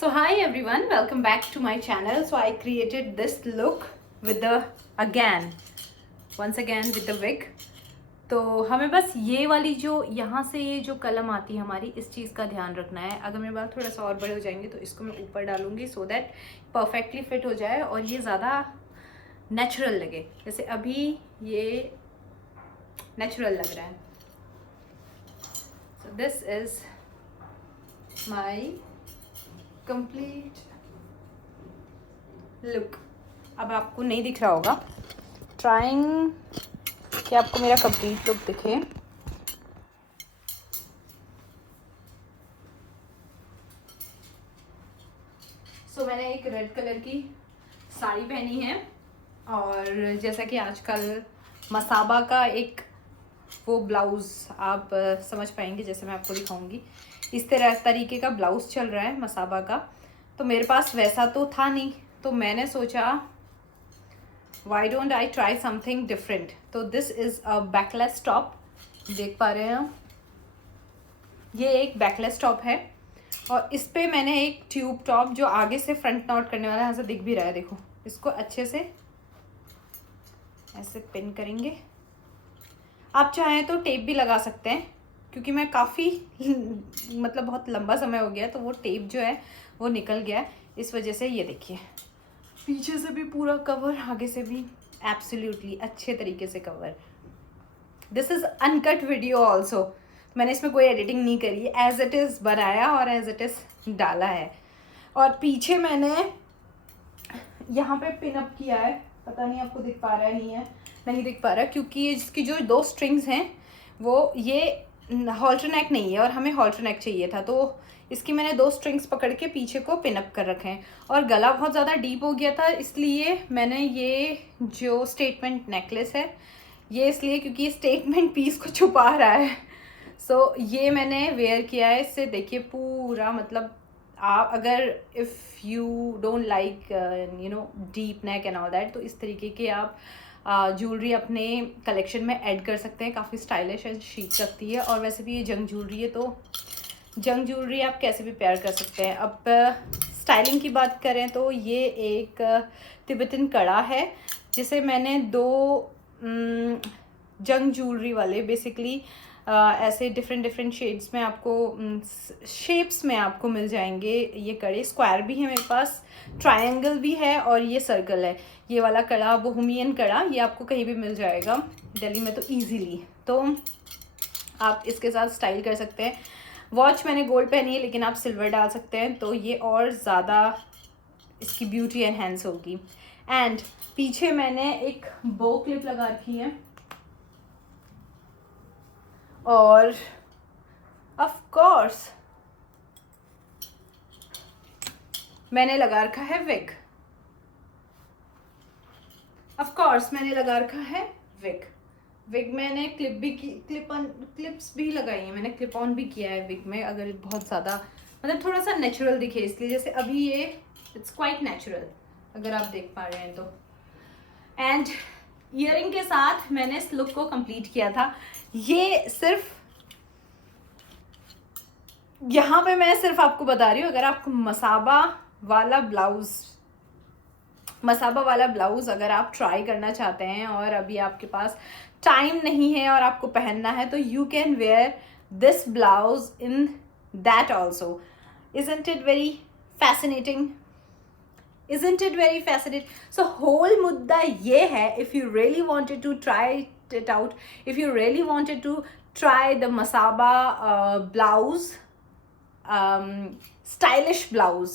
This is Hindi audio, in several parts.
So hi everyone, welcome back to my channel. So I created this look with the once again with the wig. तो हमें बस ये वाली जो यहाँ से ये जो कलम आती है हमारी, इस चीज़ का ध्यान रखना है. अगर मेरे बाल थोड़ा सा और बड़े हो जाएंगे तो इसको मैं ऊपर डालूंगी सो दैट परफेक्टली फिट हो जाए और ये ज़्यादा नेचुरल लगे. जैसे अभी ये नेचुरल लग रहा है. So this is my complete look. अब आपको नहीं दिख रहा होगा, ट्राइंग कि आपको मेरा कंप्लीट लुक दिखे. सो मैंने एक रेड कलर की साड़ी पहनी है और जैसा कि आजकल मसाबा का एक वो ब्लाउज़ आप समझ पाएंगे, जैसे मैं आपको दिखाऊंगी. इस तरह तरीके का ब्लाउज़ चल रहा है मसाबा का. तो मेरे पास वैसा तो था नहीं, तो मैंने सोचा why don't I try something different. तो this is a backless top. देख पा रहे हैं, ये एक बैकलेस टॉप है और इस पे मैंने एक ट्यूब टॉप जो आगे से फ्रंट नॉट करने वाला है, ऐसा दिख भी रहा है. देखो, इसको अच्छे से ऐसे पिन करेंगे. आप चाहें तो टेप भी लगा सकते हैं, क्योंकि मैं काफ़ी मतलब बहुत लंबा समय हो गया तो वो टेप जो है वो निकल गया. इस वजह से ये देखिए, पीछे से भी पूरा कवर, आगे से भी एब्सोल्युटली अच्छे तरीके से cover. This is uncut video also. मैंने इसमें कोई एडिटिंग नहीं करी, एज इट इज़ बनाया और एज इट इज़ डाला है. और पीछे मैंने यहाँ पे पिन अप किया है. पता नहीं आपको दिख पा रहा है, नहीं दिख पा रहा, क्योंकि इसकी जो दो स्ट्रिंग्स हैं वो ये हॉल्टरनेक नहीं है और हमें हॉल्टरनेक चाहिए था, तो इसकी मैंने दो स्ट्रिंग्स पकड़ के पीछे को पिन अप कर रखे हैं. और गला बहुत ज़्यादा डीप हो गया था, इसलिए मैंने ये जो स्टेटमेंट नेकलेस है ये इसलिए क्योंकि ये स्टेटमेंट पीस को छुपा रहा है. सो ये मैंने वेयर किया है. इससे देखिए पूरा, मतलब आप अगर if you don't like deep neck and all that, तो इस तरीके के आप ज्वेलरी अपने कलेक्शन में ऐड कर सकते हैं. काफ़ी स्टाइलिश एंड शीक लगती है. और वैसे भी ये जंग ज्वेलरी है, तो जंग ज्वेलरी आप कैसे भी पेयर कर सकते हैं. अब स्टाइलिंग की बात करें तो ये एक तिब्बतन कड़ा है, जिसे मैंने दो जंग ज्वेलरी वाले बेसिकली ऐसे डिफरेंट शेड्स में आपको शेप्स में आपको मिल जाएंगे. ये कड़े स्क्वायर भी है मेरे पास, ट्रायंगल भी है और ये सर्कल है. ये वाला कड़ा बोहेमियन कड़ा, ये आपको कहीं भी मिल जाएगा दिल्ली में तो इजीली. तो आप इसके साथ स्टाइल कर सकते हैं. वॉच मैंने गोल्ड पहनी है, लेकिन आप सिल्वर डाल सकते हैं तो ये और ज़्यादा इसकी ब्यूटी एनहेंस होगी. एंड पीछे मैंने एक बो क्लिप लगा रखी है और ऑफ कोर्स मैंने लगा रखा है विग. ऑफ कोर्स मैंने लगा रखा है विग मैंने क्लिप्स भी लगाई है. मैंने क्लिप ऑन भी किया है विग में, अगर बहुत ज़्यादा मतलब थोड़ा सा नेचुरल दिखे इसलिए. जैसे अभी ये इट्स क्वाइट नेचुरल, अगर आप देख पा रहे हैं तो. एंड ईयरिंग के साथ मैंने इस लुक को कंप्लीट किया था. ये सिर्फ यहाँ पे मैं सिर्फ आपको बता रही हूँ, अगर आपको मसाबा वाला ब्लाउज़ अगर आप ट्राई करना चाहते हैं और अभी आपके पास टाइम नहीं है और आपको पहनना है, तो you can wear this blouse in that also. Isn't it very fascinating? So whole मुद्दा ये है, if you really wanted to try it out, if you really wanted to try the masaba blouse, stylish blouse,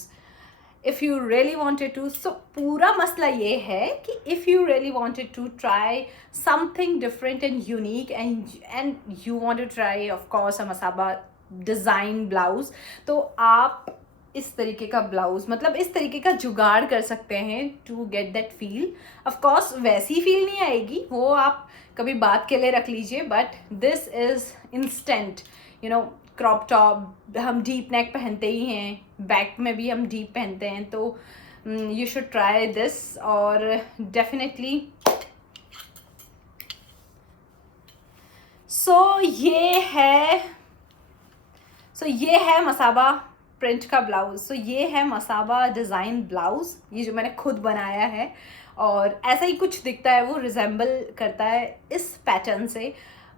if you really wanted to, so पूरा मसला ये है कि if you really wanted to try something different and unique and you want to try of course a masaba design blouse, तो आप इस तरीके का ब्लाउज, मतलब इस तरीके का जुगाड़ कर सकते हैं to get that feel. Of course वैसी फील नहीं आएगी, वो आप कभी बात के लिए रख लीजिए, but this is instant. Crop top हम डीप नेक पहनते ही हैं, बैक में भी हम डीप पहनते हैं, तो यू शुड ट्राई दिस. और डेफिनेटली सो ये है मसाबा प्रिंट का ब्लाउज। सो ये है मसाबा डिज़ाइन ब्लाउज, ये जो मैंने खुद बनाया है, और ऐसा ही कुछ दिखता है, वो रिजेंबल करता है इस पैटर्न से।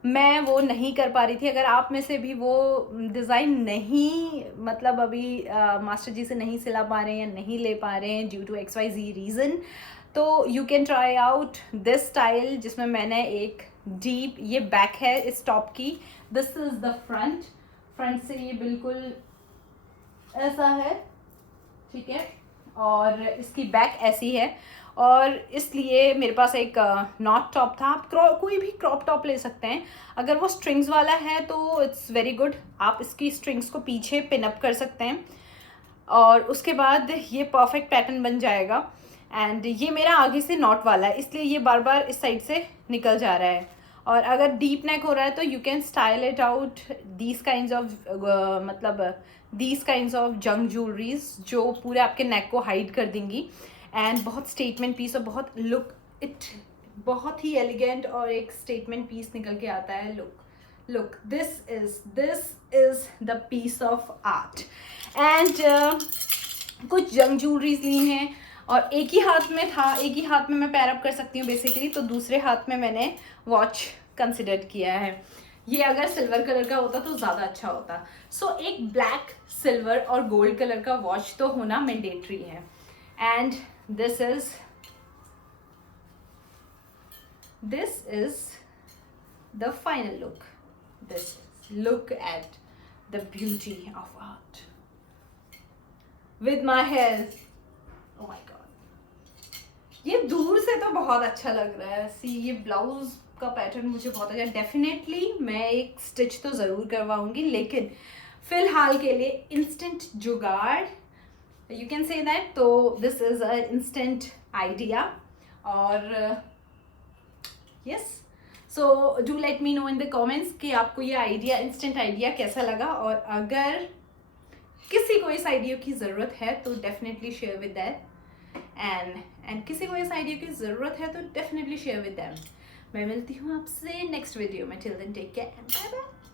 मैं वो नहीं कर पा रही थी। अगर आप में से भी वो डिज़ाइन नहीं, मतलब अभी मास्टर जी से नहीं सिला पा रहे हैं या नहीं ले पा रहे हैं ड्यू टू XYZ रीज़न, तो you can try out this style, जिसमें मैंने एक डीप, ये बैक है इस टॉप की, दिस इज़ द फ्रंट से ये बिल्कुल ऐसा है, ठीक है, और इसकी बैक ऐसी है। और इसलिए मेरे पास एक नॉट टॉप था। आप कोई भी क्रॉप टॉप ले सकते हैं। अगर वो स्ट्रिंग्स वाला है तो इट्स वेरी गुड, आप इसकी स्ट्रिंग्स को पीछे पिन अप कर सकते हैं और उसके बाद ये परफेक्ट पैटर्न बन जाएगा। एंड ये मेरा आगे से नॉट वाला है, इसलिए ये बार बार इस साइड से निकल जा रहा है। और अगर डीप नेक हो रहा है तो you can style it out these kinds of, मतलब दीज काइंड्स ऑफ जंग ज्वेलरीज जो पूरे आपके नेक को हाइड कर देंगी। एंड बहुत स्टेटमेंट पीस और बहुत लुक, इट बहुत ही एलिगेंट और एक स्टेटमेंट पीस निकल के आता है। Look this is the piece of art. And कुछ जंग ज्वेलरीज ली हैं और एक ही हाथ में था, एक ही हाथ में मैं पैर अप कर सकती हूँ बेसिकली, तो दूसरे हाथ में मैंने वॉच कंसिडर किया है। ये अगर सिल्वर कलर का होता तो ज़्यादा अच्छा होता। सो एक ब्लैक, सिल्वर और गोल्ड कलर का वॉच तो होना मैंडेटरी है। And this is the final look. Look at the beauty of art with my hair. Oh my god, ये दूर से तो बहुत अच्छा लग रहा है। सी, ये ब्लाउज का पैटर्न मुझे बहुत अच्छा, डेफिनेटली मैं एक स्टिच तो ज़रूर करवाऊंगी, लेकिन फिलहाल के लिए इंस्टेंट जुगाड़, यू कैन से दैट। तो this is a instant idea. और yes, so do let me know in the comments कि आपको ये आइडिया, इंस्टेंट आइडिया कैसा लगा। और अगर किसी को इस आइडिया की ज़रूरत है तो definitely share with that. And किसी को इस आइडिया की ज़रूरत है तो डेफिनेटली शेयर विद दैम। मैं मिलती हूँ आपसे नेक्स्ट वीडियो में। Till then take care and bye bye.